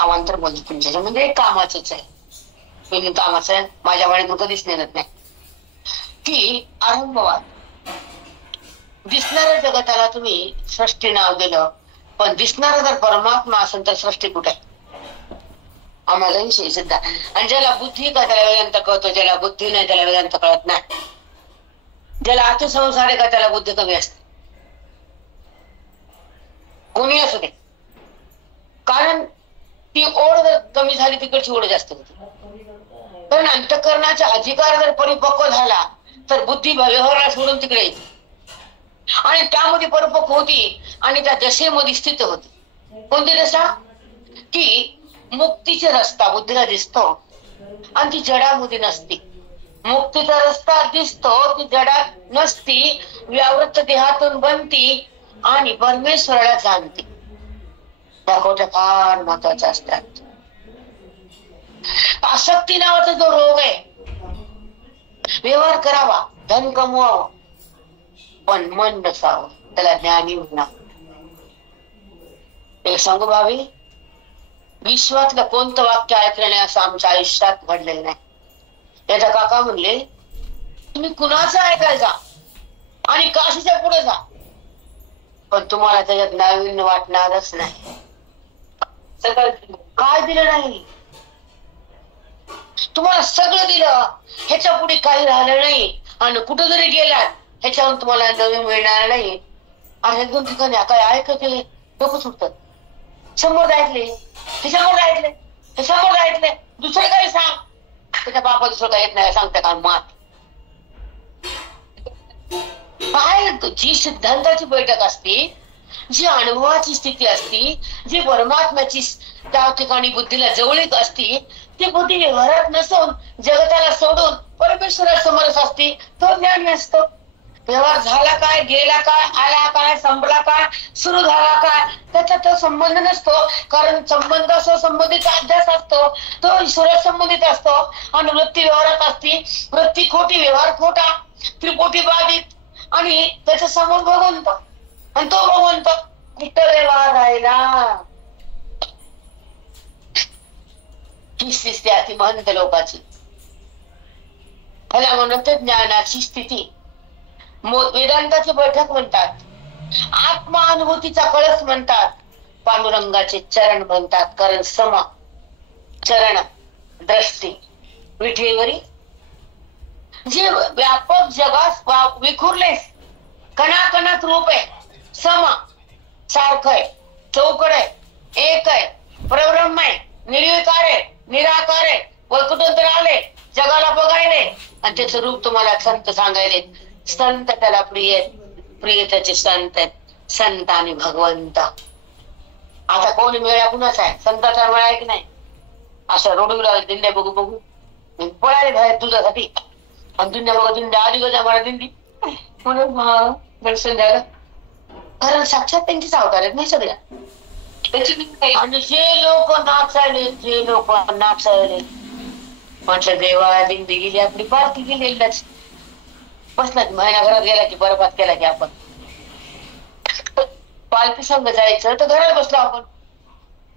अवांतर बोलतो तुमच्या म्हणजे कामाचंच आहे, मी कामाचं आहे, माझ्या वेळेत कधीच नेत नाही. की आरंभवाद, दिसणाऱ्या जगताला तुम्ही सृष्टी नाव दिलं, पण दिसणारा जर परमात्मा असेल तर सृष्टी कुठे? आम्हाला विषयी सुद्धा. आणि ज्याला बुद्धी का त्याला वेदांत कळतो, ज्याला बुद्धी नाही त्याला वेदांत कळत नाही. ज्याला आत्मसंसार आहे का त्याला बुद्धी कमी असते, कोणी असू दे. कारण ती ओढ जर कमी झाली तिकडची ओढ जास्त होती. कारण अंतःकरणाचा अधिकार जर परिपक्व झाला तर बुद्धी व्यवहाराला सोडून तिकडे येते आणि त्यामध्ये परिपक्व होती आणि त्या दशेमध्ये स्थित होती. कोणती दशा? की मुक्तीचा रस्ता बुद्धीला दिसतो आणि ती जडामध्ये नसती. मुक्तीचा रस्ता दिसतो, ती जडात नसती, व्यावृत्त देहातून बनती आणि परमेश्वराला जाणते. त्या गोष्टी फार महत्वाच्या असतात. आसक्ती नावाचा जो रोग आहे, व्यवहार करावा, धन कमवावं, पण मन नसावं, त्याला ज्ञानी म्हणावं. एक सांगू भावी, विश्वातलं कोणतं वाक्य ऐकलं नाही असं आमच्या आयुष्यात घडलेलं नाही. त्याचा काका म्हणले, तुम्ही कुणाचं ऐकायचा आणि काशीच्या पुढे जा, पण तुम्हाला त्याच्यात नाविन्य वाटणारच नाही. काय दिलं नाही तुम्हाला? सगळं दिलं, ह्याच्या पुढे काही राहिलं नाही. आणि कुठं जरी गेलात ह्याच्यावरून तुम्हाला नवीन मिळणार नाही. आणि एक दोन ठिकाणी काय ऐकत डोकं सुटतात. समोर ऐकले, हे समोर ऐकले, हे समोर ऐकले, दुसरं काही सांग, त्याच्या बापा दुसरं काही येत नाही सांगता का मात. बाहेर जी सिद्धांताची बैठक असते, जी अनुभवाची स्थिती असती, जी परमात्म्याची त्या ठिकाणी बुद्धीला जवळीक असती, ती बुद्धी व्यवहारात नसून जगताला सोडून परमेश्वरासमोरच असते. तो ज्ञानी असतो. व्यवहार झाला काय, गेला काय, आला काय, संपला काय, सुरू झाला काय, त्याचा तो संबंध नसतो. कारण संबंध संबंधीचा अध्यास असतो, तो ईश्वरा संबंधित असतो. आणि वृत्ती व्यवहारात असती, वृत्ती खोटी, व्यवहार खोटा, त्रिकोटी बाधित. आणि त्याच्या समोर भगवंत, आणि तो भगवंत कुठं व्यवहार राहिला. ही स्थिती अति महंत लोकांची. त्याला म्हणते ज्ञानाची स्थिती. वेदांताची बैठक म्हणतात, आत्मा अनुभूतीचा कळस म्हणतात, पांडुरंगाचे चरण म्हणतात. कारण सम चरण दृष्टी विठेवरी जे व्यापक जगात विखुरलेस कणाकणात रूप आहे, सम सारखं आहे, चौकड आहे, एक आहे, परब्रह्म आहे, निर्विकार आहे, निराकार आहे, वैकुंठावर आले, जगाला बघायले आणि त्याचं रूप तुम्हाला संत सांगायले. संत त्याला प्रिय, प्रिय त्याचे संत आहेत, संत आणि भगवंत. आता कोणी मेळा कुणाचा आहे? संताचा मेळा आहे की नाही? असं रोडूला दिंड्या बघू बघू पळाले बाहेर तुझ्यासाठी, आणि दिंड्या बघा दिंड्या आधी गजा मला दिंडी म्हणून दर्शन द्यायला. कारण साक्षात त्यांचीच अवतार आहेत नाही सगळ्या. आणि जे लोक नाचायले, जे लोक नाचायले म्हटलं देवा दिंडी गेली आपली, पार्टी गेली बसला महिना घरात गेला की बरबाद केला की आपण. पालखी संघ जायचं तर घरात बसलो आपण,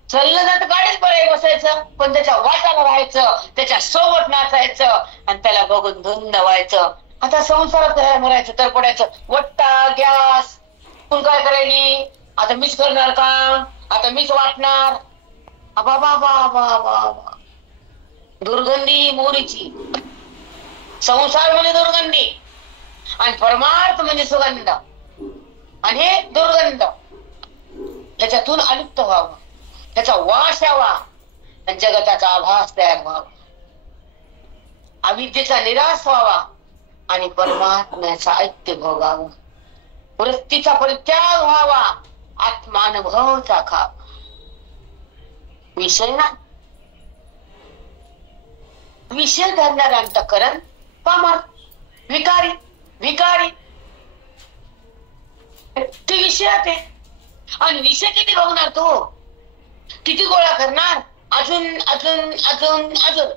चाललं ना तर गाडीत बरं बसायचं, पण त्याच्या वाटाला राहायचं, त्याच्या सोबत नाचायचं आणि त्याला बघून धुंद व्हायचं. आता संसारात घरात मरायचं तर पडायचं, वट्टा गॅस तू काय करायली, आता मीच करणार काम, आता मीच वाटणार. बाबा बाबा दुर्गंधी मोरीची. संसार म्हणजे दुर्गंधी आणि परमार्थ म्हणजे सुगंध. आणि हे दुर्गंध त्याच्यातून अलिप्त व्हावं, त्याचा वास यावा आणि जगताचा आभास तयार व्हावा, अविद्येचा निराश व्हावा आणि परमात्म्याचा ऐक्य भोगावं, वृत्तीचा परित्याग व्हावा, आत्मानुभवचा खावा. विषय ना विषय धरणारे अंतःकरण पामर, विकारी विकारी ते विषयात आहे. आणि विषय किती बघणार तो, किती गोळा करणार, अजून अजून अजून अजून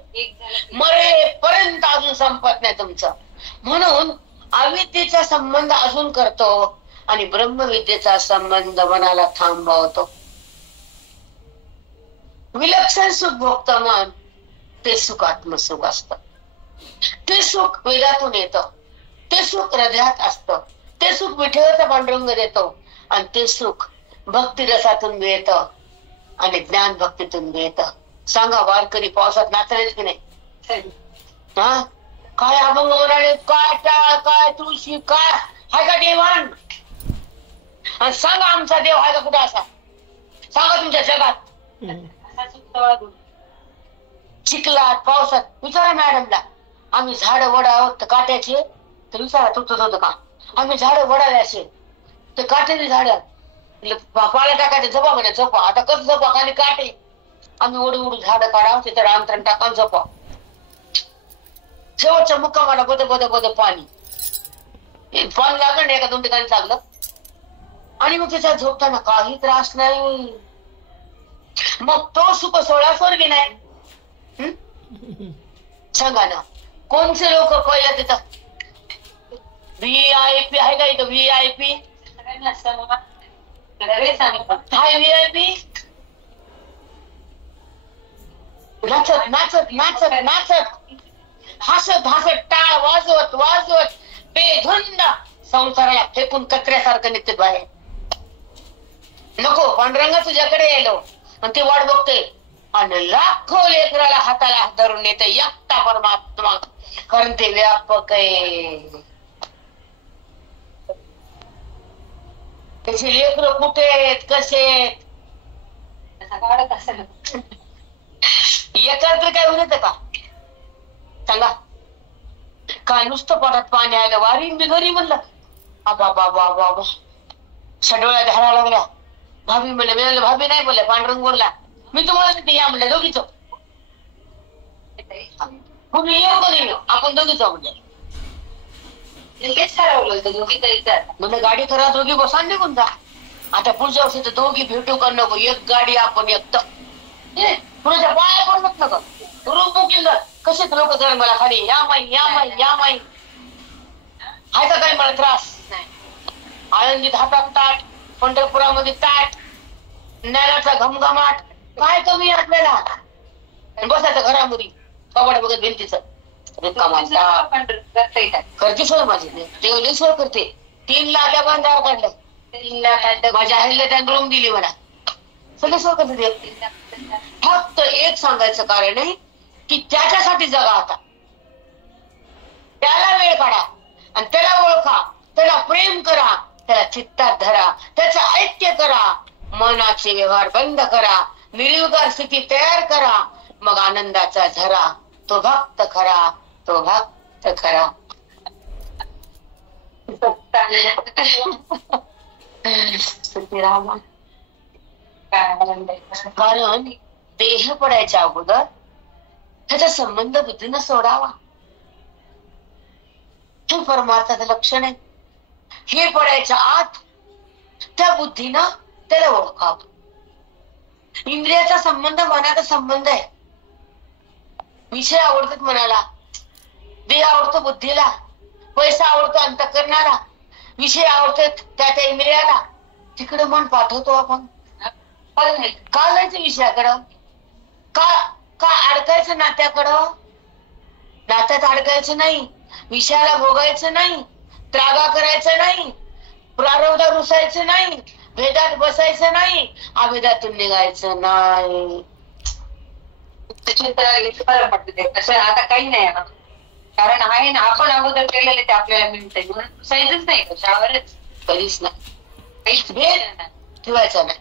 मरेपर्यंत अजून संपत नाही तुमचं. म्हणून अविद्येचा संबंध अजून करतो आणि ब्रह्मविद्येचा संबंध मनाला थांबवतो. विलक्षण सुख भोगतं मन, ते सुख आत्मसुख असतं. ते सुख वेदातून येतं, ते सुख हृदयात असतं, ते सुख विठ्ठलाचा पांडुरंग देतो, आणि ते सुख भक्ती रसातून मिळतं आणि ज्ञान भक्तीतून मिळतं. सांगा, वारकरी पावसात नाचलेत की नाही? हा, काय अभंग म्हणाले, काय टाळ, काय तुळशी, काय हाय का देवाण? आणि सांगा, आमचा देव हाय का कुठं असा? सांगा तुमच्या जगात. चिखलात पावसात विचारा मॅडमला, आम्ही झाड वड आहोत काट्याचे, तर विचारा तुमचं होतं का? आम्ही झाड वडाले असे, ते काट्याचे झाड पाला टाकायचे, झोपा म्हणे झोपा. आता कसं झोपा? खाली काटे. आम्ही ओढू ओढू झाड काढावं, तिथं रामतरण टाका झोपा. शेवटच्या मुक्कामाला बद बद बद पाणी लागलं नाही, एका दोन ठिकाणी लागलं, आणि मग त्याच्यात झोपताना काही त्रास नाही. मग तो सुख सोळा स्वर्गी नाही. सांगा ना, कोणते लोक पहिल्या तिथं VIP आहे का? इथं VIP हाय, VIP नाचत नाचत नाचत नाचत, हसत हसत, टाळ वाजवत वाजवत, बेधुंद संसाराला फेकून कचऱ्यासारखं निघते बाहेर. नको, पांडुरंगा तुझ्याकडे यायलो, आणि ते वाट बघते, आणि लाखो लेकराला हाताला हात धरून येते एकटा परमात्मा, कारण ते व्यापक आहे. त्याचे लेकर कुठे आहेत, कसे आहेत, एकत्र काय होत का? सांगा. काय नुसतं पोटात पाणी आलं, वारीन मी घरी म्हणलं, आबा बाबा बाबा सडोळ्या धारा लागल्या. भाभी म्हणलं, मी म्हणलं भाभी नाही बोलल्या, पांडुरंग बोलला, मी तुम्हाला या म्हणलं, दोघीच कुणी येऊ कधी आपण दोघीच म्हणजे म्हणजे गाडी करा, दोघी बसा निघून जा. आता पुढच्या वर्षी तर दोघी भेटू कर नको, एक गाडी आपण एकटं पुढच्या पाया पडत नका. रूम बुकिंग कसेच लोक जर मला खाली या माई या माई या माई हाय का? काही मला त्रास नाही. आळंदीत हातात ताट, पंढरपुरामध्ये ताट, ज्ञानाचा घमघमाट, काय कमी आपल्याला? बसायचं घरामध्ये कबाड बघत भिंतीचं. करते सोय माझी, ते सोय करते. 3 लाख बंधावर काढलं, 3 लाख माझ्या आईला त्याने रूम दिली मला, सगळे सोय करते. फक्त एक सांगायचं कारण आहे की त्याच्यासाठी जगा. आता त्याला वेळ काढा आणि त्याला ओळखा, त्याला प्रेम करा, त्याला चित्तात धरा, त्याचं ऐक्य करा, मनाचे व्यवहार बंद करा, निर्विकार स्थिती तयार करा, मग आनंदाचा झरा. तो भक्त खरा, तो भक्त खरा. कारण देह पडायच्या अगोदर त्याचा संबंध बुद्धीनं सोडावा. हे परमार्थाचं लक्षण आहे. हे पडायच्या आत त्या बुद्धीनं त्याला ओळखावं. इंद्रियाचा संबंध मनाचा संबंध आहे. विषय आवडतात मनाला, देह आवडतो बुद्धीला, पैसा आवडतो अंतःकरणाला, विषय आवडतात त्या इंद्रियाला, तिकडे मन पाठवतो आपण. का जायचं विषयाकडं? का अडकायचं नात्याकडं? नात्यात अडकायचं नाही, विषयाला भोगायचं नाही, त्रागा करायचं नाही, प्रारब्धात रुसायचं नाही, भेदात बसायचं नाही, अभेदातून निघायचं नाही. तसं आता काही नाही, कारण आहे ना, आपण अगोदर केलेले ते आपल्याला मिळतंय म्हणून साईजच नाही कशावरच. कधीच नाही. काहीच भेद ठेवायचा नाही,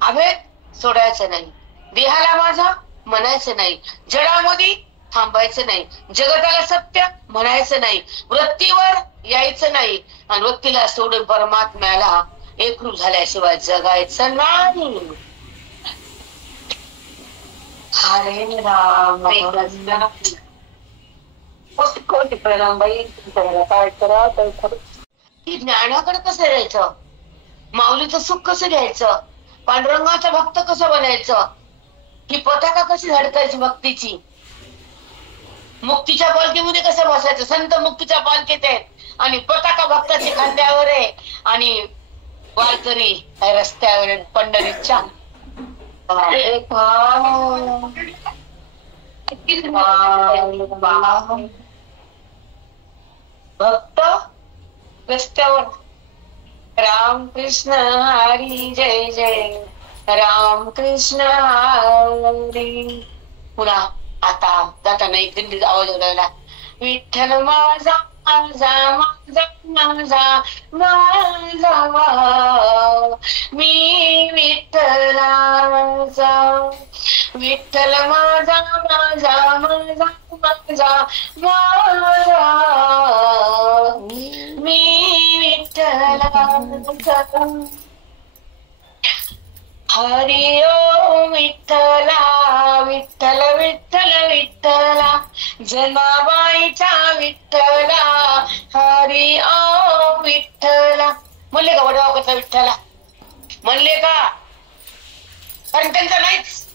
अभेद सोडायचं नाही, देहाला माझा म्हणायचं नाही, जडामध्ये थांबायचं नाही, जगताला सत्य म्हणायचं नाही, वृत्तीवर यायचं नाही, आणि वृत्तीला सोडून परमात्म्याला एकरूप झाल्याशिवाय जगायचं नाही. हरे राम. ज्ञानाकडे कसं यायचं, माऊलीचं सुख कसं घ्यायचं, पांडुरंगाचा भक्त कसं बनायचं, ही पताका कशी झडकायची भक्तीची, मुक्तीच्या पालखीमध्ये कसं बसायचं. संत मुक्तीच्या पालखीत आहेत आणि पताका भक्ताच्या खांद्यावर आहे, आणि वारकरी रस्त्यावर पंढरीच्या भक्त रस्त्यावर राम कृष्ण हरी जय जय राम कृष्ण हरी. पुन्हा आता जाताना एक दिंडीत आवाज ओरडला, विठ्ठल माझा माझा माझा माझा माझा मी विठ्ठलाचा. विठ्ठल माझा माझा माझा माझा माझा मी विठ्ठलाचा. हरी ओम विठ्ठला विठ्ठल विठ्ठल विठ्ठला जनाबाईचा विठ्ठला. हरी ओम विठ्ठला म्हणले का वडगावकरचा विठ्ठला? म्हणले का? कारण त्यांचा नाहीच,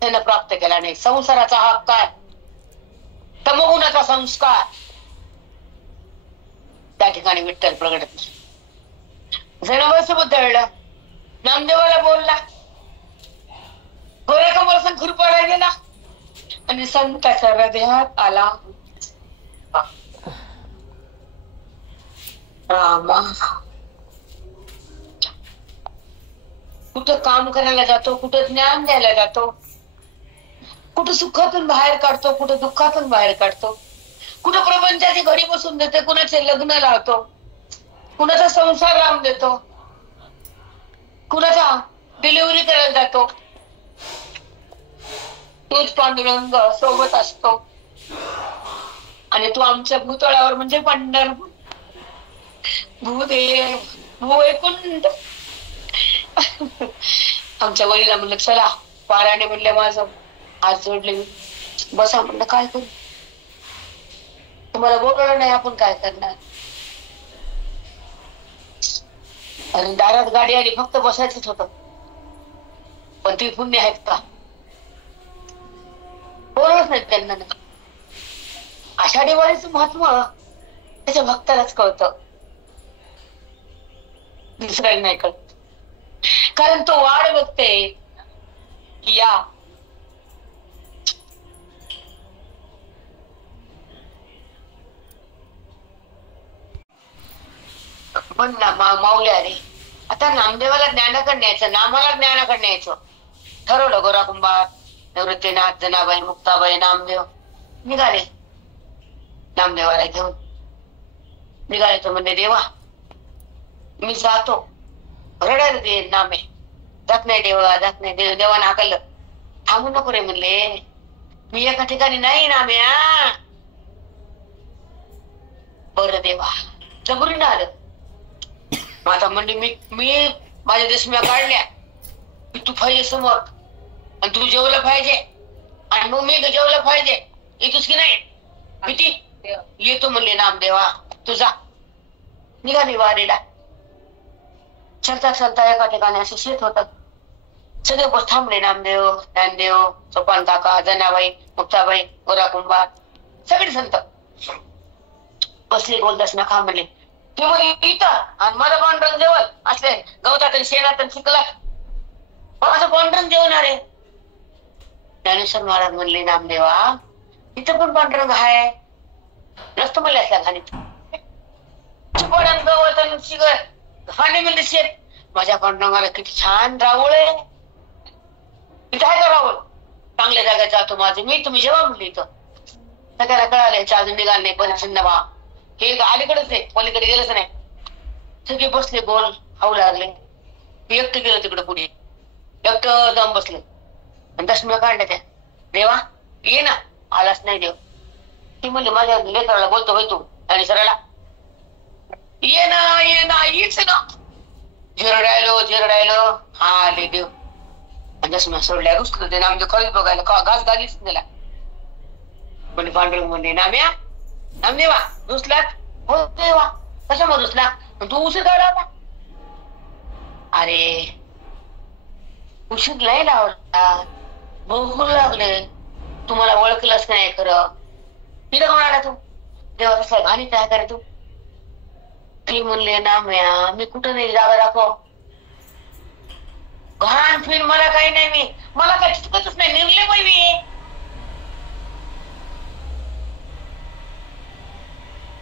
त्यानं प्राप्त केला नाही. संसाराचा हक्क काय, तमोगुणाचा संस्कार, त्या ठिकाणी विठ्ठल प्रगटत नाही. जनाबाईसोबत दळलं, नामदेवाला बोलला, गोऱ्या कमल संग खुरपाला गेला आणि संताच्या हृदयात आला. रामा कुठं काम करायला जातो, कुठं ज्ञान द्यायला जातो, कुठं सुखातून बाहेर काढतो, कुठं दुःखातून बाहेर काढतो, कुठं प्रपंचाची घडी बसून देते, कुणाचे लग्न लावतो, कुणाचा संसार लावून देतो, कुणाचा डिलिव्हरी करायला जातो. तोच पांडुरंग सोबत असतो आणि तू आमच्या भूतळावर म्हणजे पंढरपूर भूदेव भूवैकुंठ. आमच्या वडीला म्हणलं चला पाराने, म्हणले माझं हात जोडले, बसा म्हणलं काय करू, तुम्हाला बोलवलं नाही, आपण काय करणार. आणि दारात गाडी आली, फक्त बसायचंच होतं, पण ती पुण्य आहेत का? बोलवच नाही त्यांना. आषाढी वारीचं महत्व त्याच्या भक्तालाच कळतं, दुसऱ्याला नाही कळत. कारण तो वाट बघते या पण माऊल्या रे. आता नामदेवाला ज्ञानाकडे न्यायचं, नामाला ज्ञानाकडे न्यायचं ठरवलं. गोरा कुंभार, निवृत्तीनाथ, जनाबाई, मुक्ताबाई, नामदेव निघाले नामदेवाला घेऊन. निघाले तर म्हणले देवा मी जातो. रडायला ते नामे जात नाही, देवा जात नाही. देवानं हाकललं, थांबू नको रे म्हणले, मी एका ठिकाणी नाही नाम्या. बरं देवा जबरीनं आलं. आता म्हणजे मी माझ्या देशम्या काढल्या, तू पाहिजे समोर आणि तू जेवलं पाहिजे आणि मग मी जेवलं पाहिजे, येतोस की नाही? भीती येतो म्हणले नामदेवा, तू जा. निघाली वारीला. चलता चलता एका ठिकाणी असे शेत होतात, सगळे बस थांबले. नामदेव, ज्ञानदेव, सोपान काका, जनाबाई, मुक्ताबाई, गोरा कुंभार सगळे संत बसले. गोलदास नका म्हणले, ते म्हणे इथं आणि मला पांढरंग जेवण असले गवतात आणि शेणात आणि चिखलात, माझं पांढरंग जेवणार आहे. ज्ञानेश्वर महाराज म्हणले नामदेवा इथं पण पांढरंग आहे, नसतो म्हणले असल्या घाणीत गवत आणि शिगर फांडी म्हणले शेत. माझ्या पांडुरंगाला किती छान रावळ आहे, इथं आहे का रावळ? चांगल्या जागेत जातो माझे मी, तुम्ही जेव्हा म्हणले इथं. सगळ्याला कळाले अजून निघाल नाही, पण सिंधबा हे अलीकडेच आहे, पलीकडे गेलंच नाही. सगळे बसले गोल खाऊ लागले. मी एकटं गेलो तिकडे पुढे, एकटं दम बसले आणि दशम्या काढल्या त्या. देवा ये ना, आलाच नाही देव. ती म्हणली माझ्या लेकराला बोलतो होय तू आणि सरळा ये ना ये ना येच ना. झिरडायलो हा आले देव. आणि दशम्या सोडल्या रुसलं ते नामदेव खरंच बघायला का घास घालीच नेला. म्हणजे पांडुरंग म्हणले नाम्या नामदेवा रुसलात? हो देवा. कशामुळे रुसला? तू उशीर काढला होता. अरे उशीर लय लावला, भूक लागले, तुम्हाला ओळखलंच नाही खरं. तिथं कोण आला तू? देवा कसला घाणी काय करे तू? ती म्हणले नाम्या मी कुठं नाही, जागा दाखव. घाण फिर मला काही नाही, मला काही चुकतच नाही, निर्लय मी.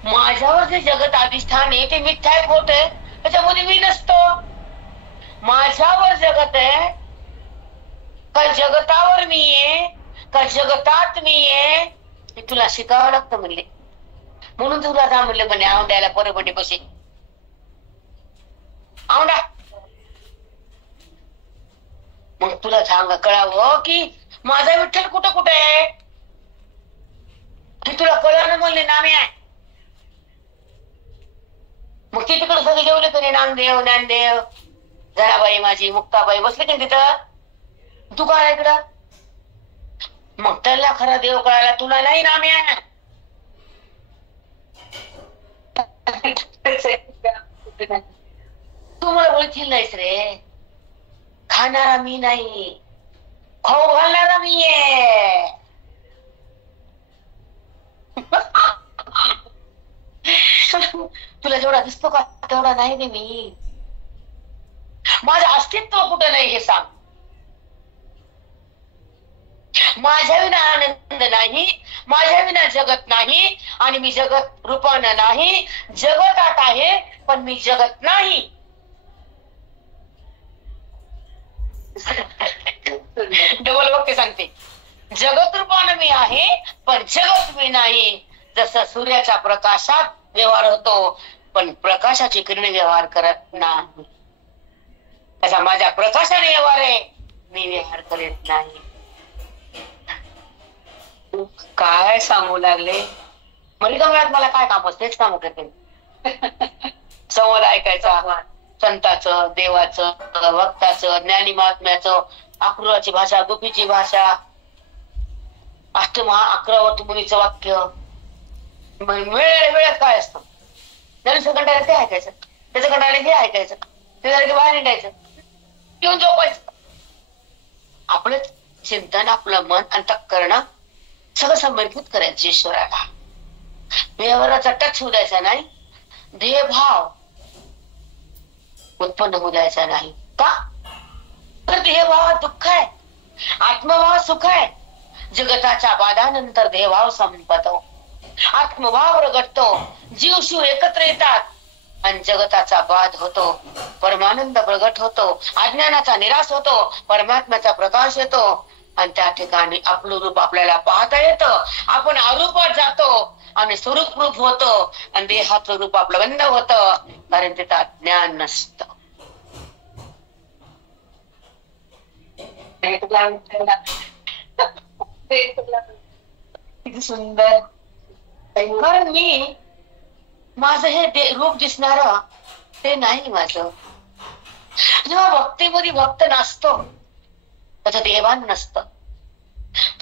माझ्यावर जे जगत अधिष्ठान आहे ते मिथ्या आहे, खोट आहे, त्याच्यामध्ये मी नसतो. माझ्यावर जगत आहे का जगतावर मी आहे का जगतात मी आहे, हे तुला शिकावं लागतं म्हणले. म्हणून तुला जा म्हणले म्हणे औंड्याला परबडी बसे. औंडा मग तुला सांग कळावं की माझा विठ्ठल कुठं कुठे आहे, की तुला कळलं म्हणले नामे आहे. मग ती तिकडे सगळे जेवले तरी नामदेव ज्ञानदेव जराबाई माझी मुक्ताबाई बसले की तिथं, तू काय इकडं. मग त्याला खरा देव कळायला तुला नाही नामे आहे. तू मला ओळखील नाहीस रे. खाणारा मी नाही, खाऊ घालणारा मी आहे. तुला जेवढा दिसतो का तेवढा नाही रे मी. माझं अस्तित्व कुठं नाही हे सांग. माझ्या विना आनंद नाही, माझ्या विना जगत नाही, आणि मी जगत रूपानं नाही. जगतात आहे पण मी जगत नाही. डबल वाक्य सांगते. जगत रूपानं मी आहे पण जगत मी नाही. जसं सूर्याच्या प्रकाशात व्यवहार होतो पण प्रकाशाची किरण व्यवहार करत नाही, तसा माझ्या प्रकाशाने व्यवहार आहे, मी व्यवहार करत नाही. काय सांगू लागले. मलिका वेळात मला काय काम असते, तेच काम करते. संवाद ऐकायचा, संताचं, देवाचं, भक्ताचं, ज्ञानी महात्म्याचं, अक्रूराची भाषा, गोपीची भाषा, अष्टमहा 11 मुनीचं वाक्य. वेळात काय असतं, ज्ञानेश्वर कंटाळ्यात ते ऐकायचं, त्याचं कंटाळ्यात हे ऐकायचं, ते झालं की बाहेर निघायचं, येऊन झोपायचं. आपलं चिंतन, आपलं मन अंतःकरण सगळं समर्पित करायचं ईश्वराला. व्यवहाराचा टच होऊ द्यायचा नाही, ध्येयभाव उत्पन्न होऊ द्यायचा नाही. का तर ध्येयभाव दुःख आहे, आत्मभाव सुख आहे. जगताच्या बाधानंतर ध्येयभाव संपतो, आत्मभाव प्रगटतो, जीव शिव एकत्र येतात आणि जगताचा बाध होतो, परमानंद प्रगट होतो, अज्ञानाचा निराश होतो, परमात्म्याचा प्रकाश येतो आणि त्या ठिकाणी आपलं रूप आपल्याला पाहता येतं. आपण अरूपात जातो आणि स्वरूप रूप होतो आणि देहाचं रूप आपलं बंद होतं, कारण तिथं ज्ञान नसतं. किती सुंदर. कारण मी माझं हे रूप दिसणार ते नाही माझं. जेव्हा भक्तीमध्ये भक्त नसतो त्याचं देवान नसतं,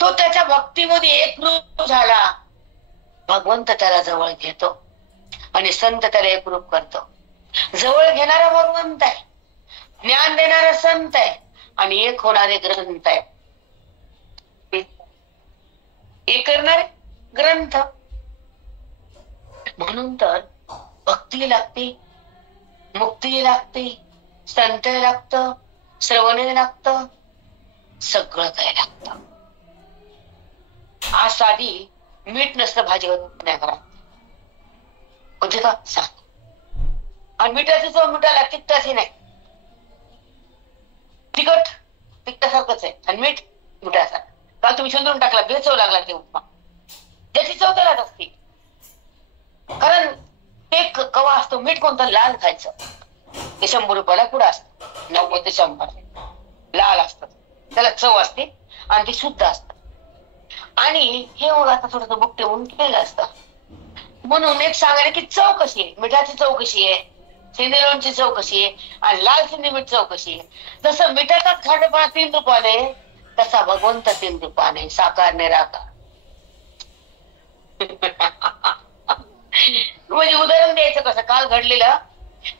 तो त्याच्या भक्तीमध्ये एक रूप झाला, भगवंत त्याला जवळ घेतो आणि संत त्याला एक रूप करतो. जवळ घेणारा भगवंत आहे, ज्ञान देणारा संत आहे आणि एक होणारे ग्रंथ आहे. एक करणारे ग्रंथ. म्हणून तर भक्ती लागते, मुक्ती लागते, संत लागतं, श्रवणे लागतं, सगळं काय लागतं. आज साधी मीठ नसतं भाजी होत नाही घरात, होते का सांग. आणि मिठाची चव मिठाला, तिखटाची नाही. तिखट तिखटासारखंच आहे आणि मीठ मिठासारखं. काल तुम्ही शोधून टाकला, बेचव लागला ते उपमा. ज्याची चव त्यालाच असते. कारण ते कवा असतो, मीठ कोणतं लाल खायचं, ते 100 रुपयाला पुढं असतं, 90 ते 100 लाल असतं, त्याला चव असते आणि ते शुद्ध असतं. आणि हे मग आता थोडस बुकटे होऊन केलेलं असतं. म्हणून एक सांगायला की चव कशी आहे, मिठाची चव कशी आहे, सिंधी लोणची चव कशी आहे आणि लाल सिंधी मीठ चव कशी आहे. जसं मिठाचाच खाटपणा 3 रुपयाने, तसा भगवंत 3 रुपयाने, साकार निराकार. म्हणजे उदाहरण द्यायचं कसं, काल घडलेलं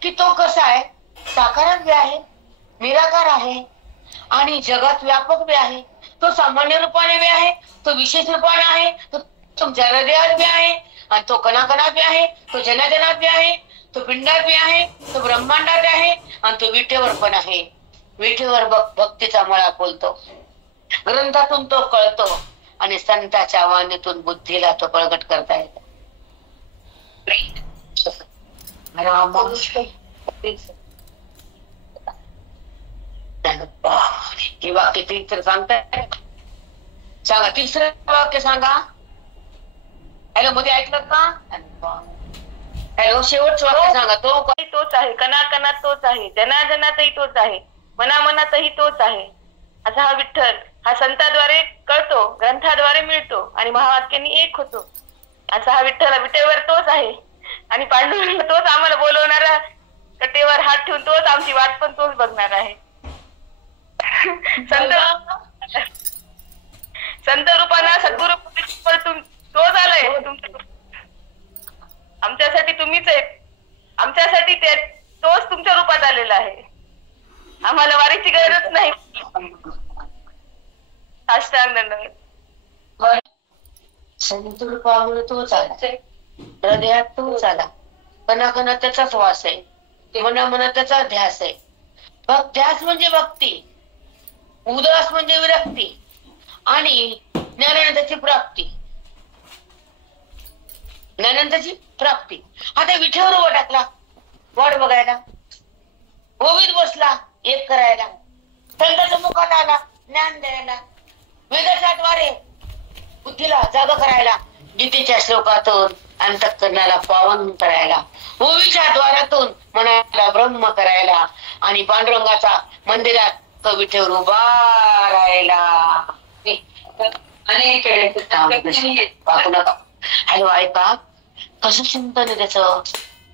की तो कसा आहे, साकारात बी आहे, निराकार आहे आणि जगात व्यापक बी आहे. तो सामान्य रूपाने बी आहे, तो विशेष रूपाने आहे, तो तुमच्या हृदयात बी आहे आणि तो कणाकणात बी आहे, तो जनाजनात बी आहे, तो पिंडात बी आहे, तो ब्रह्मांडात आहे आणि तो विटेवर पण आहे. विठेवर भक्तीचा मळा बोलतो, ग्रंथातून तो कळतो आणि संतांच्या वाणीतून बुद्धीला तो प्रगट करता येतो. ही वाक्य तिसरं सांगताय, सांगा तिसरं वाक्य सांगा. हॅलो, मध्ये ऐकलं का? हॅलो, शेवटचं वाक्य सांगा. तोच आहे, कणाकणात तोच आहे, जनाजनातही तोच आहे, मनामनातही तोच आहे. असा हा विठ्ठल हा संताद्वारे कळतो, ग्रंथाद्वारे मिळतो आणि महावाक्यांनी एक होतो. असा हा विठ्ठल विटेवर तोच आहे आणि पांडुरंग तोच आम्हाला बोलवणारा, कटेवर हात ठेवून तोच आमची वाट पण तोच बघणार आहे. संत रूपाना सद्गुरु तोच आलाय. आमच्यासाठी तुम्हीच आहेत, आमच्यासाठी तोच तुमच्या रूपात आलेला आहे. आम्हाला वारीची गरजच नाही. साष्टांग दंडवत. संत रूपामुळे तोच आला, हृदयात तोच आला, कणाकणात त्याचाच वास आहे, मनामनात त्याचा ध्यास आहे. ध्यास म्हणजे भक्ती, उदास म्हणजे विरक्ती आणि ज्ञानानंदाची प्राप्ती. ज्ञानानंदाची प्राप्ती. आता विठेवर उभा टाकला वाट बघायला, गोविंद बसला एक करायला, संतांच्या मुखात आला ज्ञान द्यायला, वेदाच्या द्वारे बुद्धीला जागा करायला, गीतेच्या श्लोकातून अंतःकरणाला पावन करायला, ओवीच्या द्वारातून मनाला ब्रह्म करायला आणि पांडुरंगाचा मंदिरात विठेवर उभा राहायला. हॅलो, ऐका कसं चिंतन आहे त्याचं,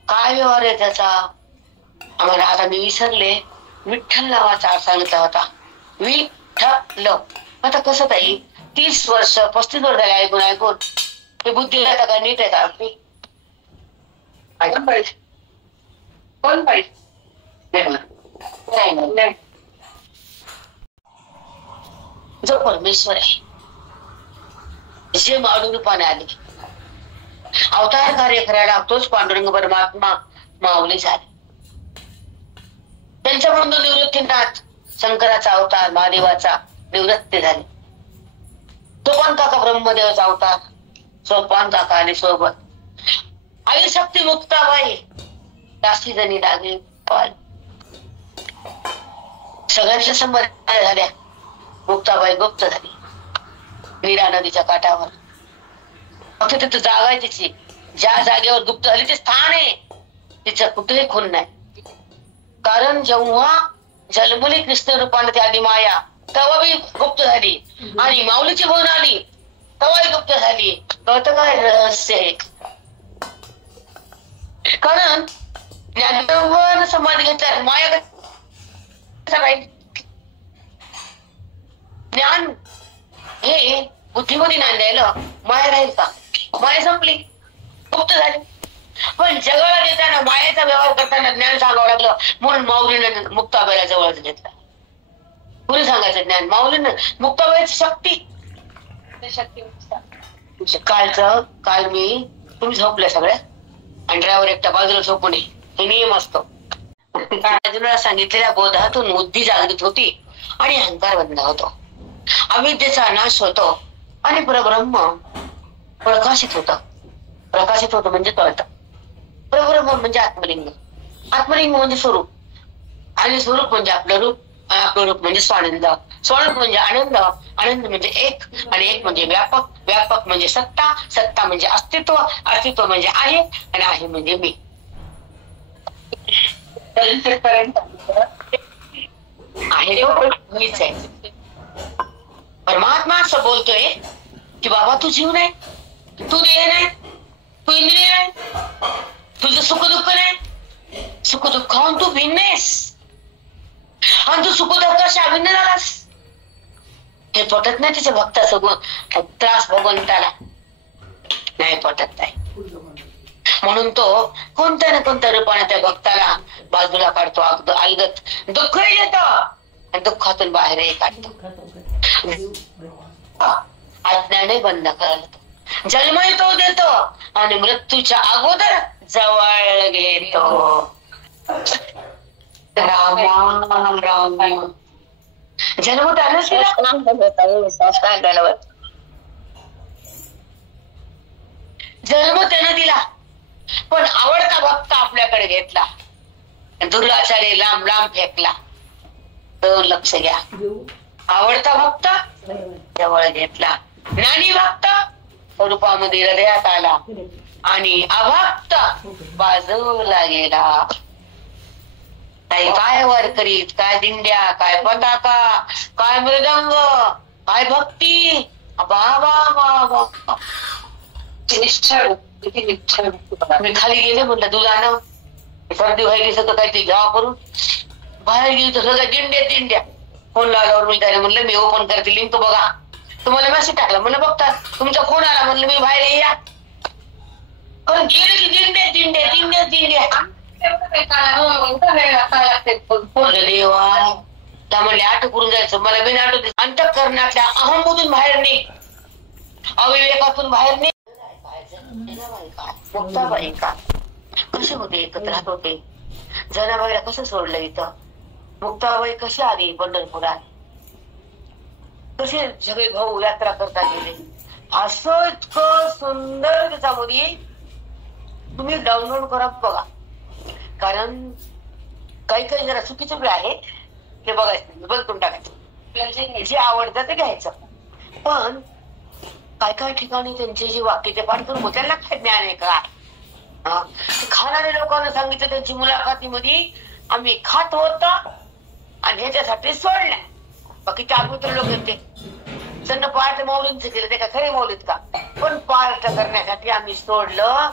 काय व्यवहार आहे त्याचा. आम्हाला आता मी विसरले, विठ्ठल नावाचा अर्थ सांगितला होता, विठ्ठल. आता कसं ताई 30 वर्ष 35 वर्ष झाले ऐकून ऐकून हे बुद्धीला आता काय नीट आहे का आपली? कोण पाहिजे? जो परमेश्वर आहे, जे मानव रूपाने आले, अवतार कार्य करायला तोच पांडुरंग परमात्मा माऊली झाले. त्यांच्या बंधू निवृत्तीनाथ शंकराचा अवतार, महादेवाचा निवृत्ती झाले. सोपान काका ब्रह्मदेवाचा अवतार, सोपान काका आले सोबत. आई शक्ती मुक्ताबाई दासी जणी लागली पाल, सगळ्यांच्या संबंध झाल्या. मुक्ताबाई गुप्त झाली नीरा नदीच्या काठावर. फक्त तिथं जागा आहे तिची, ज्या जागेवर गुप्त झाली ते स्थान आहे, तिचं कुठेही खून नाही. कारण जेव्हा जन्मली कृष्ण रूपाने ती आधी माया, तेव्हा बी गुप्त झाली आणि माऊलीची बहीण आली तेव्हाही गुप्त झाली. कळतं काय रहस्य आहे? कारण ज्ञानोबा समाधी घेतला, माया राहील. ज्ञान हे बुद्धीमध्ये नांदायला माया राहील का? माया संपली, गुप्त झाली. पण जगाला देताना मायेचा व्यवहार करताना ज्ञान सांगावं लागलं, म्हणून माऊलीनं मुक्ताबाईला जवळच घेतला. कुणी सांगायचं ज्ञान? माऊलीनं. मुक्ताबाईची शक्ती. काल मी तुम्ही झोपल्या सगळ्या आणि ड्रायव्हर एकटा बाजूला झोपू नये, हे नियम असतो. अर्जुनाला सांगितलेल्या बोधातून बुद्धी जागृत होती आणि अहंकार बंद होतो, अविद्येचा नाश होतो आणि परब्रह्म प्रकाशित होत. प्रकाशित होतं म्हणजे कळतं. परब्रह्म म्हणजे आत्मलिंग, आत्मलिंग म्हणजे स्वरूप आणि स्वरूप म्हणजे आपलं रूप, आपलं रूप म्हणजे स्वानंद, स्वानंद म्हणजे आनंद, आनंद म्हणजे एक आणि एक म्हणजे व्यापक, व्यापक म्हणजे सत्ता, सत्ता म्हणजे अस्तित्व, अस्तित्व म्हणजे आहे आणि आहे म्हणजे मी. आहे मीच आहे. परमात्मा असं बोलतोय की बाबा तू जीव नाही, तू देह नाही, तू इंद्रिय नाही, तुझं सुख दुःख नाही, सुख दुःखाहून तू भिन्न आहेस आणि तू सुख दुःखाशी अभिन्न झालास. हे पटत नाही तिच्या भक्ताचं त्रास भगवंताला नाही पटत नाही. म्हणून तो कोणत्या ना कोणत्या रूपाने त्या भक्ताला बाजूला काढतो, अलगत दुःखही देतो आणि दुःखातून बाहेरही काढतो. अज्ञानही बंद करायला जन्मही तो देतो आणि मृत्यूच्या अगोदर जवळ घेतो. राम राम राम. जन्म त्यानंच दिला. जन्म त्यानं दिला, पण आवडता भक्त आपल्याकडे घेतला. दुर्गाचार्य लांब लांब फेकला. तर लक्ष घ्या, आवडता भक्त जवळ घेतला, ज्ञानी भक्त स्वरूपामध्ये हृदयात आला आणि अभक्त बाजूला गेला. काय वर करीत, काय दिंड्या, काय पताका, काय मृदंग, काय भक्ती. बाबा बाबा निश्चळ किती निश्चळ. मी खाली गेले, म्हणलं तू जाणं सर्दी व्हायली, सगळं काहीतरी घ्यावा करून. बाहेर गेली तर सगळं दिंड्या. फोन लावल्यावर मी त्याने म्हणलं मी ओपन करते लिंक बघा. तुम्हाला मेसेज टाकला, म्हणलं बघता तुमचा फोन आला, म्हणलं मी बाहेर या. कारण गेले की दिंड्या. देवा त्या म्हणले आठ करून जायचं, मला बिन आठवते. अंतःकरणातल्या अहममधून बाहेर नाही, अविवेकातून बाहेर नाही. मुक्ताबाई का कसे होते, एकत्र राहत होते. जनाबाईला कसं सोडलं इथं. मुक्ताबाई कशी आली पंढरपुरात, कसे सगळे भाऊ यात्रा करता गेले. असं इतकं सुंदर त्याच्यामध्ये तुम्ही डाउनलोड करा बघा. कारण काही जरा चुकीचं बी आहे, ते बघायचं बघून टाकायचं. जे आवडतं ते घ्यायचं. पण काय ठिकाणी त्यांचे जे वाक्य ते पाठ करून त्यांना काय ज्ञान आहे का. खाणाऱ्या लोकांना सांगितलं त्यांची मुलाखतीमध्ये, आम्ही खात होत आणि ह्याच्यासाठी सोडल्या. बाकीचे अगोदर लोक येते त्यांना पाठ मौलींच केलं, ते का खरे मौलीत का, पण पाठ करण्यासाठी आम्ही सोडलं.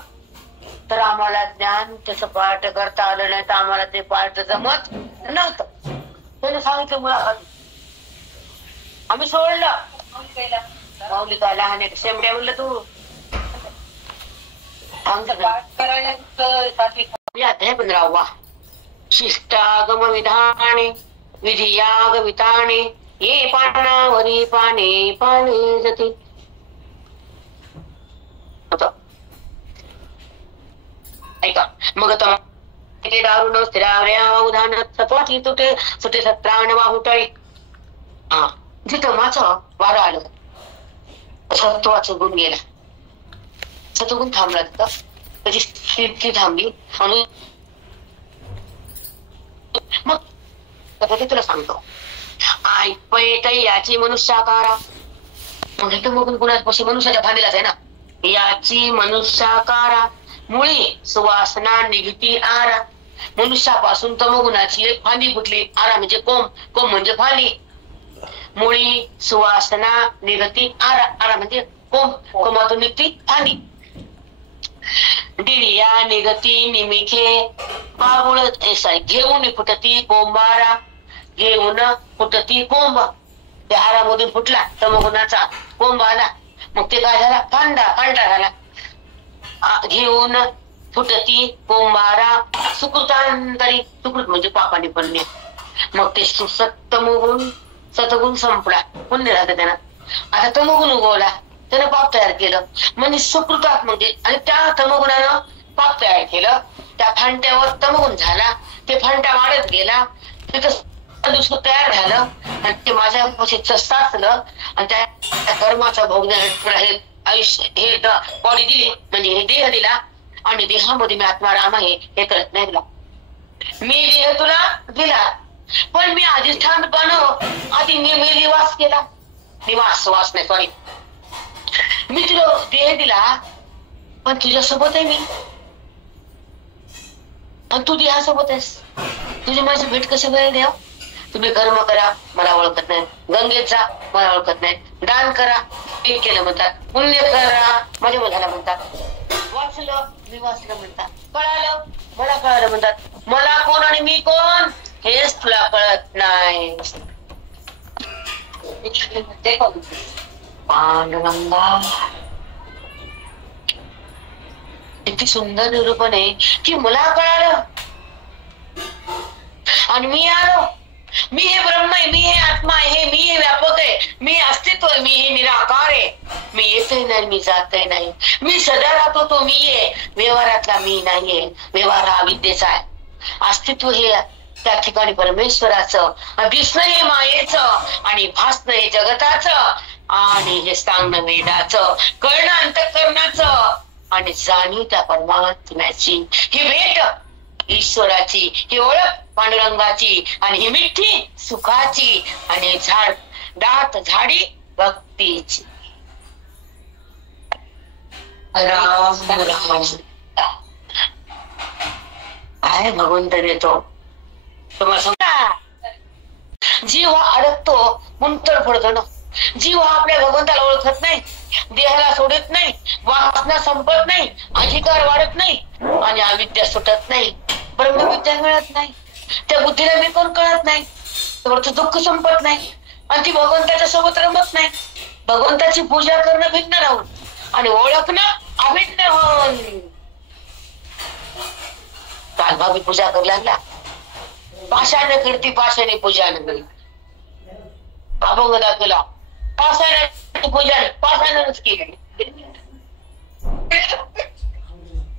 तर आम्हाला ज्ञान त्याचं पाठ करता आलं नाही, तर आम्हाला ते पाठ जमत नव्हतं. त्याने सांगितलं मुलाखत, आम्ही सोडलं. माऊली काय लहान आहे शेमड्या, म्हणलं तू अध्याय 15. शिष्टागम विधाने विधियाग विताने ये पानावरी पाने जते. ऐका मग दारुण स्थिरावऱ्या उदाहरणात सत्वाची तुटे सुटे सत्राण वाहुटळी. जिथं माझं वारं आलं, सत्वाचं गुण गेला, सत्वगुण थांबला तिथं, त्याची स्थिती थांबली. आणि मग तुला सांगतो, ऐपैत याची मनुष्याकारा. मग कुणापाशी मनुष्याच्या भांडीलाच आहे ना. याची मनुष्याकारा मुळी सुवासना निघती आरा. मनुष्यापासून तमोगुणाची एक फांदी फुटली. आरा म्हणजे कोंब म्हणजे फांदी. मुळी सुवासना निघती आरा म्हणजे कोंबातून निघती फांदी. डिरिया निघती निमिखे पागुळ घेऊन फुटती कोंबारा. घेऊन फुटती कोंब. त्या हारामधून फुटला तमोगुणाचा कोंब आला, मग ते काय झाला, पांढरा झाला. घेऊन फुटती कोंबारा सुकृतांतरी. सुकृत म्हणजे पापाने पुण्य. मग ते तमोगुण सतगुण संपला, पुण्य राहतं त्यांना. आता तमोगुण उगवला, त्यानं पाप तयार केलं म्हणजे सुकृतात म्हणजे. आणि त्या तमोगुणानं पाप तयार केलं, त्या फांट्यावर तमोगुण झाला, ते फांट्या वाढत गेला, तिथं तयार झालं आणि ते माझ्या साचलं. आणि त्या कर्माचा भोग आयुष्य हे बॉडी दिली म्हणजे हे देह दिला. आणि देहामध्ये मी आत्मा राम आहे हे कळत नाही तुला. मी देह तुला दिला, पण मी अधिष्ठान आधी मी निवास केला. निवास नाही सॉरी. मी तुला देह दिला, पण तुझ्यासोबत आहे मी, आणि तू देहासोबत आहेस. तुझी माझी भेट कशी मिळेल देव. तुम्ही कर्म करा, मला ओळखत नाही. गंगेत जा, मला ओळखत नाही. दान करा, मी केलं म्हणतात. पुण्य करा, माझ्या मुलाला म्हणतात. वाचलं, मी वाचलं म्हणतात. कळालं, मला कळालं म्हणतात. मला कोण आणि मी कोण हेच तुला कळत नाही. पांडुरंगा किती सुंदर निरूपण आहे की मला कळालं आणि मी आलो. मी हे ब्रह्म आहे, मी हे आत्मा आहे, मी हे व्यापक आहे, मी अस्तित्व आहे, मी हे निराकार आहे. मी येतही नाही, मी जातही नाही, मी सदा राहतो तो मी आहे. व्यवहारातला मी नाहीये. व्यवहार हा विद्येचा आहे. अस्तित्व हे त्या ठिकाणी परमेश्वराचं, दिसणं हे मायेचं आणि भासणं हे जगताचं आणि हे सांगणं वेदाचं, कळणं अंतःकरणाचं आणि जाणीव त्या परमात्म्याची, ही भेट ईश्वराची, ही ओळख पांडुरंगाची आणि ही मिठी सुखाची आणि दाट झाडी भक्तीची. राम राम काय भगवंत देतो तुम्हाला सांगा. जीव हा अडकतो म्हणून तडफडतो ना. जीव हा आपल्या भगवंताला ओळखत नाही, देहाला सोडत नाही, वासना संपत नाही, अधिकार वाढत नाही आणि अविद्या सुटत नाही, ब्रह्मविद्या मिळत नाही, त्या बुद्धीला मी कोण कळत नाही, त्यावरचं दुःख संपत नाही आणि ती भगवंताच्या सोबत रमत नाही. भगवंताची पूजा करणं भिन्न राहून आणि ओळखणं अभिन्न होऊन. कालभावी पूजा करू लागला, पाशाने करती पाशाने पूजा नाही, अभंग दाखवला, पाशाने पूजा पाशानेच केली.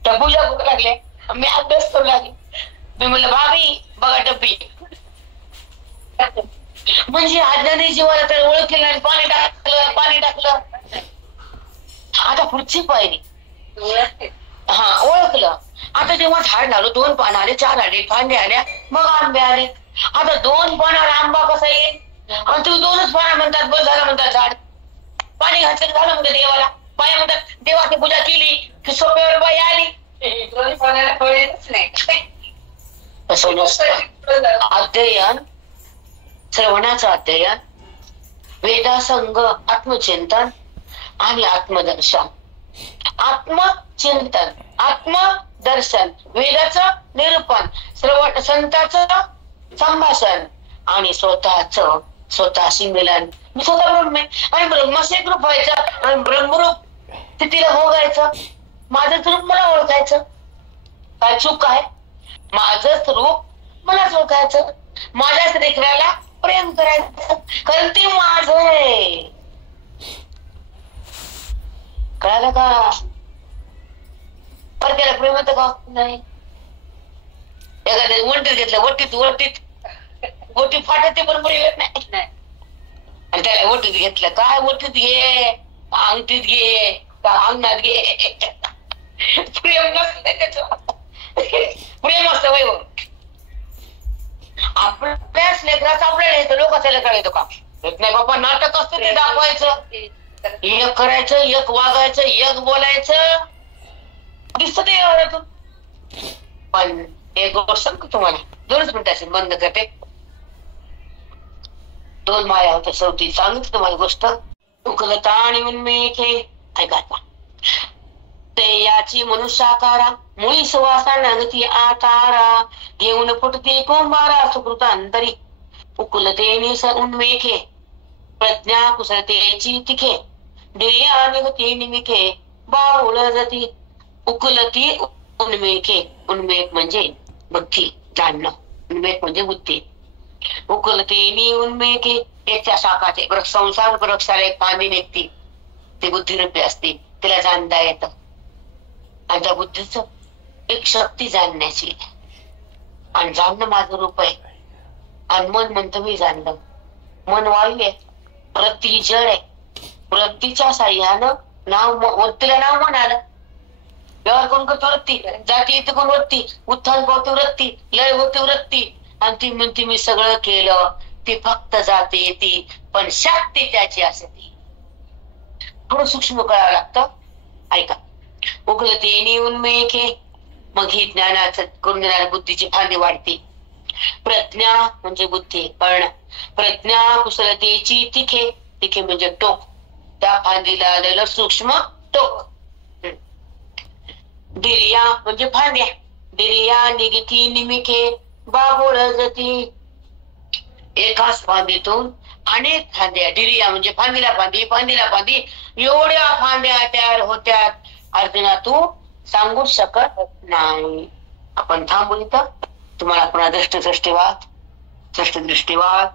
त्या पूजा करू लागले, मी अभ्यास करू लागले. मी म्हणलं भावी बघा टप्पी, म्हणजे अज्ञानी जीवाला तर ओळखलं आणि पाणी टाकलं. आता पुढची पायरी हा ओळखलं. आता जेव्हा झाड लावलं, 2 पानं आले, 4 आले, फांदे आल्या, मग आंबे आले. आता 2 पानावर आंबा कसा येईल आणि तुम्ही 2च पानं म्हणतात, बस झालं म्हणतात. झाड पाणी घातलं झालं म्हणतात देवाला. बाया म्हणतात देवाची पूजा केली की सोप्यावर बाई आली. असं नसतं. अध्ययन, श्रवणाचं अध्ययन, वेदासंग, आत्मचिंतन आणि आत्मदर्शन. आत्मचिंतन, आत्मदर्शन, वेदाचं निरूपण, श्रवण, संतांचं संभाषण आणि स्वतःशी मिलन. मी स्वतः ब्रह्म आहे आणि ब्रह्माशी एक रूप व्हायचं आणि ब्रह्मरूप स्थितीला भोगायचं. माझंच रूप मला ओळखायचं. काय चूक आहे? माझंच रूप मलाच ओळखायचं, माझ्याच लेकराला प्रेम करायचं, कारण ते माझं आहे. कळालं का? पर त्याला प्रेम होतं का नाही? एखाद्या वंटीत घेतलं, वटीत फाटते बरोबर येत नाही. आणि त्याला वटीत घेतलं, काय वटीत घे, अंगठीत घे का अंगणात घे, प्रेम नसतं त्याच्यावर. प्रेम असतं वय आपल्याच लेकराचं आपल्याला येतं, लोकांच्या लेकराला येतो का? येत नाही बाबा. नाटक असतं ते दाखवायचं, एक करायचं, एक वागायचं, एक बोलायचं, दिसत ते एवढ्यातून. पण एक गोष्ट सांगतो तुम्हाला, 2च मिनिटाची बंद करते. 2 माया होत्या शेवटी. सांगितलं तुम्हाला गोष्ट. उकलता आणि उन्मेखे ऐका. ते याची मनुष्याकारा, मुळी सुवासा नगती आकारा, घेऊन फुटते कुंभारा सुकृतांतरी. उकुलते निस उन्मेखे, प्रज्ञा कुसळतेची तिखे, डिर्या निघती निमिखे, बाहुळ जती. उकुलती उन्मेखे, उन्मेख म्हणजे बुद्धी, जाणणं. उन्मेख म्हणजे बुद्धी. उकुलते उन्मेखे, एकच्या शाखाचे संसार वृक्षाला एक फांदी निघती, ती बुद्धिरूपी असते, तिला जाणता येतं. आणि त्या बुद्धीच एक शक्ती जाणण्याची, आणि जाणणं माझं रूप आहे. आणि मन म्हणतं मी जाणलं. मन वायू आहे, वृत्ती जड आहे. वृत्तीच्या साह्यानं वृत्तीला नाव मन आलं. व्यवहार कोण करतो? वृत्ती. जाती येते कोण? वृत्ती. उत्थान पावती वृत्ती, लय होती वृत्ती. आणि ती म्हणते मी सगळं केलं, ती फक्त जाते येते, पण शक्ती त्याची असते. थोडं सूक्ष्म कळावं लागतं. ऐका. उकलते उन्मेखे, मग ही ज्ञानाचं करून देणाऱ्या बुद्धीची फांदी वाढते. प्रज्ञा म्हणजे बुद्धी, कळणं. प्रज्ञा कुशलतेची तिखे, तिखे म्हणजे टोक, त्या फांदीला आलेलं सूक्ष्म टोक. डिर्या म्हणजे फांद्या, डिर्या निघती निमिखे, बाबोळ जती. एकाच फांदीतून अनेक फांद्या. डिर्या म्हणजे फांदीला फांदी, फांदीला फांदी, एवढ्या फांद्या तयार होत्यात. अर्जुना तू सांगू शकत नाही. आपण थांबू इथं. तुम्हाला पुन्हा दृष्टीवाद